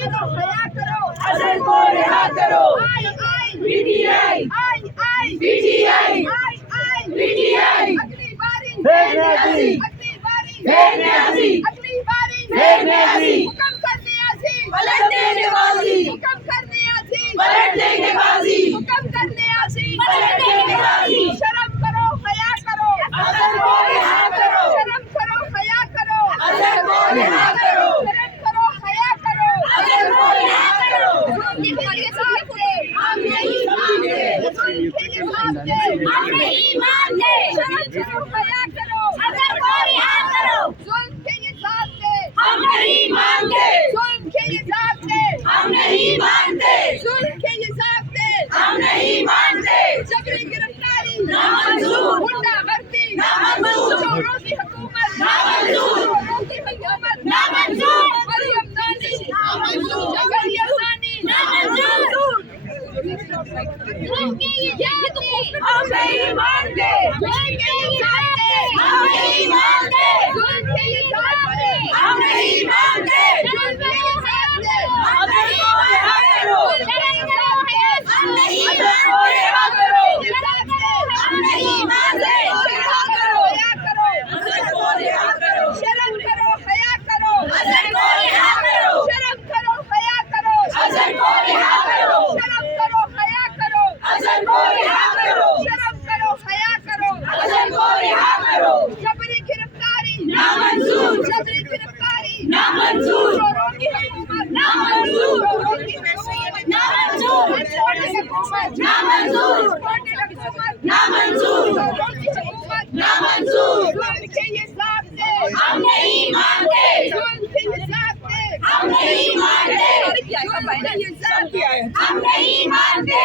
اظہر کو رہا کرو. P T I P T I P T I. پھر نیازی پھر نیازی پھر نیازی. پلٹ دے نیازی پلٹ دے نیازی پلٹ دے نیازی. شرم کرو حیا کرو اظہر کو رہا کرو. شرم کرو حیا کرو اظہر کو رہا کرو. شرم کرو حیا کرو اظہر کو رہا کرو. ہم نہیں مانتے ہم نہیں مانتے. شرم کرو حیا کرو اظہر کو رہا کرو. ظلم کے یہ ضابطے ہم نہیں مانتے ظلم کے یہ ضابطے ہم نہیں مانتے ظلم کے یہ ضابطے ہم نہیں مانتے. جبری گرفتاری نامنظور. غنڈہ گردی نامنظور. چوروں کی حکومت نامنظور. چوروں کی حکومت نامنظور. مریم نانی نامنظور. مریم نانی نامنظور. ظلم کے یہ ضابطے ہم نہیں مانتے ظلم کے یہ ضابطے ہم نہیں مانتے ظلم کے یہ ضابطے ہم نہیں مانتے. ظلم کے یہ ضابطے اظہر کو رہا کرو. ہم نہیں مانتے ہم نہیں مانتے. اظہر کو رہا کرو. شرم کرو حیا کرو اظہر کو رہا کرو. شرم کرو حیا کرو اظہر کو رہا کرو. شرم کرو حیا کرو اظہر کو رہا کرو. شرم کرو حیا کرو اظہر کو رہا کرو. جبری گرفتاری نامنظور. جبری گرفتاری نامنظور. چوروں کی حکومت نامنظور. چوروں کی حکومت نامنظور. چوروں کی حکومت نامنظور. چوروں کی حکومت نامنظور. چوروں کی حکومت نامنظور. ظلم کے یہ ضابطے ہم نہیں مانتے ظلم کے یہ ضابطے ہم نہیں مانتے ظلم کے یہ ضابطے ہم نہیں مانتے.